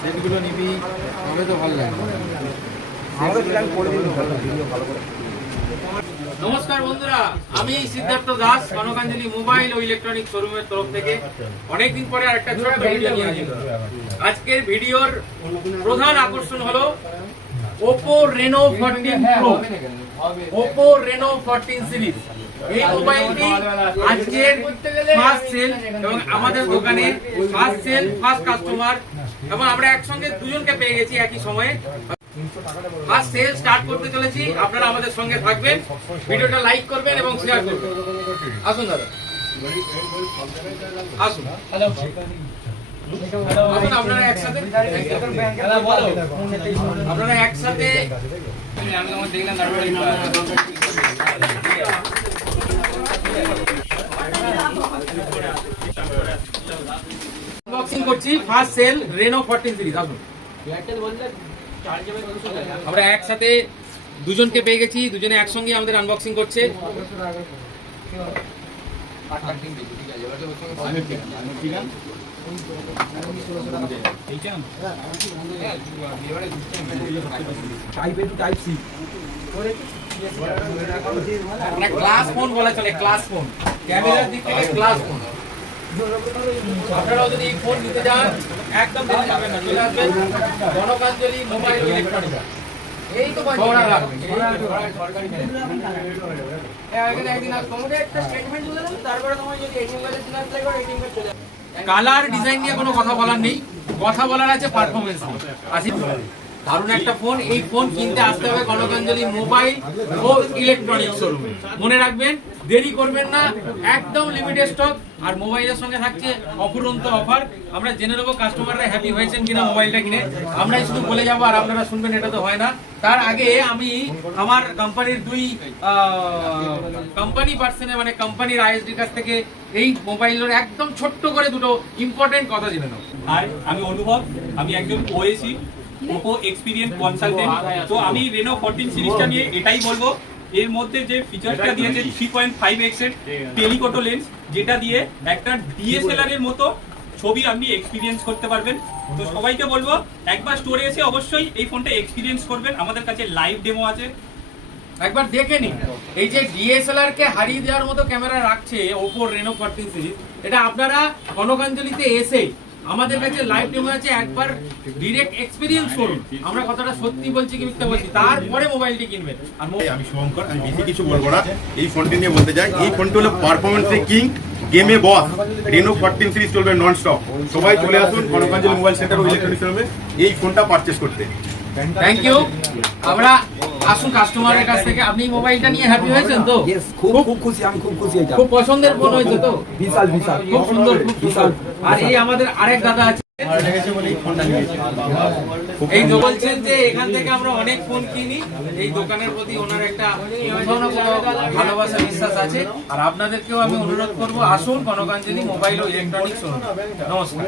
সেটগুলো নিবি তবে তো ভালো লাগবে। নমস্কার বন্ধুরা, আমি সিদ্ধার্থ দাস, কনকাঞ্জলি মোবাইল ও ইলেকট্রনিক শোরুমের তরফ থেকে অনেকদিন পরে আরেকটা ছোট্ট ভিডিও নিয়ে আসি। আজকের ভিডিওর প্রধান আকর্ষণ হলো Oppo Reno 14 Pro, Oppo Reno 14 series. এই মোবাইলটি আজকের ফার্স্ট সেল এবং আমাদের দোকানে ফার্স্ট সেল, ফার্স্ট কাস্টমার, এবং আমরা একসঙ্গে দুজনকে পেয়ে গেছি একই সময়ে। ফার্স্ট সেল স্টার্ট করতে চলেছি, আপনারা আমাদের সঙ্গে থাকবেন, ভিডিওটা লাইক করবেন এবং শেয়ার করবেন। আসুন দাদা, আসুন আসুন আপনারা একসাথে আনবক্সিং করছি ফার্স্ট সেল রেনো 14 সিরিজ। আসুন, আমরা একসাথে দুজনকে পেয়ে গেছি, দুজনে একসঙ্গে আমাদের আনবক্সিং করছে। ক্লাস ফোন বলা চলে, ক্লাস ফোন, ক্যামেরার দিক থেকে ক্লাস ফোন। আপনারাও যদি এই ফোন নিতে যান একদম দেরি যাবেন না, চলে আসবেন কনকাঞ্জলি মোবাইল ইলেকট্রনিক। এই তো কালার ডিজাইন নিয়ে কোনো কথা বলার নেই, কথা বলার আছে পারফরমেন্স নিয়ে। দারুণ একটা ফোন। এই ফোন কিনতে আসতে হবে কনকাঞ্জলি মোবাইল ও ইলেকট্রনিক শোরুমে। মনে রাখবেন, দেরি করবেন না, একদম লিমিটেড স্টক। আর মোবাইলের সঙ্গে থাকছে অফুরন্ত অফার। আমরা জেনে নেবো কাস্টমাররা হ্যাপি হয়েছেন কিনা মোবাইলটা কিনে, আমরাই শুধু বলে যাবো আর আপনারা শুনবেন, এটা তো হয় না। তার আগে আমি আমার কোম্পানির দুই কোম্পানি পার্সনে, মানে কোম্পানির আইএসডির কাছ থেকে এই মোবাইলের একদম ছোট্ট করে দুটো ইম্পর্টেন্ট কথা জেনে নেব। হাই, আমি অনুভব, আমি একজন ওএসি ওপো এক্সপিরিয়েন্স কনসালটেন্ট। তো আমি রেনো 14 সিরিজটা নিয়ে এটাই বলবো, এর মধ্যে যে ফিচারটা দিয়েছে 3.5x এর টেলিফোটো লেন্স, যেটা দিয়ে একটা ডিএসএলআর এর মতো ছবি আপনি এক্সপিরিয়েন্স করতে পারবেন। তো সবাইকে বলবো একবার স্টোরে এসে অবশ্যই এই ফোনটা এক্সপিরিয়েন্স করবেন। আমাদের কাছে লাইভ ডেমো আছে, একবার দেখে নিন। এই যে ডিএসএলআর কে হারিয়ে দেওয়ার মতো ক্যামেরা রাখছে Oppo Reno 14 সিরিজ, এটা আপনারা কনকাঞ্জলিতে এসে আমাদের কাছে লাইভ ডেমো আছে, একবার ডাইরেক্ট এক্সপেরিয়েন্স করুন। আমরা কথাটা সত্যি বলছি কি মিথ্যা বলছি, তারপরে মোবাইলটি কিনবেন। আর আমি শুভঙ্কর, আমি বেশি কিছু বলবো না, এই ফোনটি নিয়ে বলতে চাই, এই ফোনটি হলো পারফরমেন্সে কিং, গেমে বস। রেনো 14 সিরিজ চলবে নন স্টপ। সবাই চলে আসুন কনকাঞ্জলি মোবাইল সেন্টার ও ইলেকট্রনিক শোরুমে এই ফোনটা পারচেজ করতে। Thank you. আমরা আসুন কাস্টমারের কাছ থেকে। আপনি মোবাইলটা নিয়ে হ্যাপি হয়েছেন তো? খুব খুশি, আমি খুব খুশি। খুব পছন্দের ফোন হয়েছে তো? বিশাল বিশাল, খুব সুন্দর, খুব বিশাল। আর এই আমাদের আরেক দাদা আছে, এই বলছেন যে এখান থেকে আমরা অনেক ফোন কিনি। এই দোকানের প্রতি ওনার একটা ভালোবাসা, বিশ্বাস আছে। আর আপনাদেরকেও আমি অনুরোধ করবো, আসুন কনকাঞ্জলি মোবাইল ও ইলেকট্রনিক্স শোরুম। নমস্কার।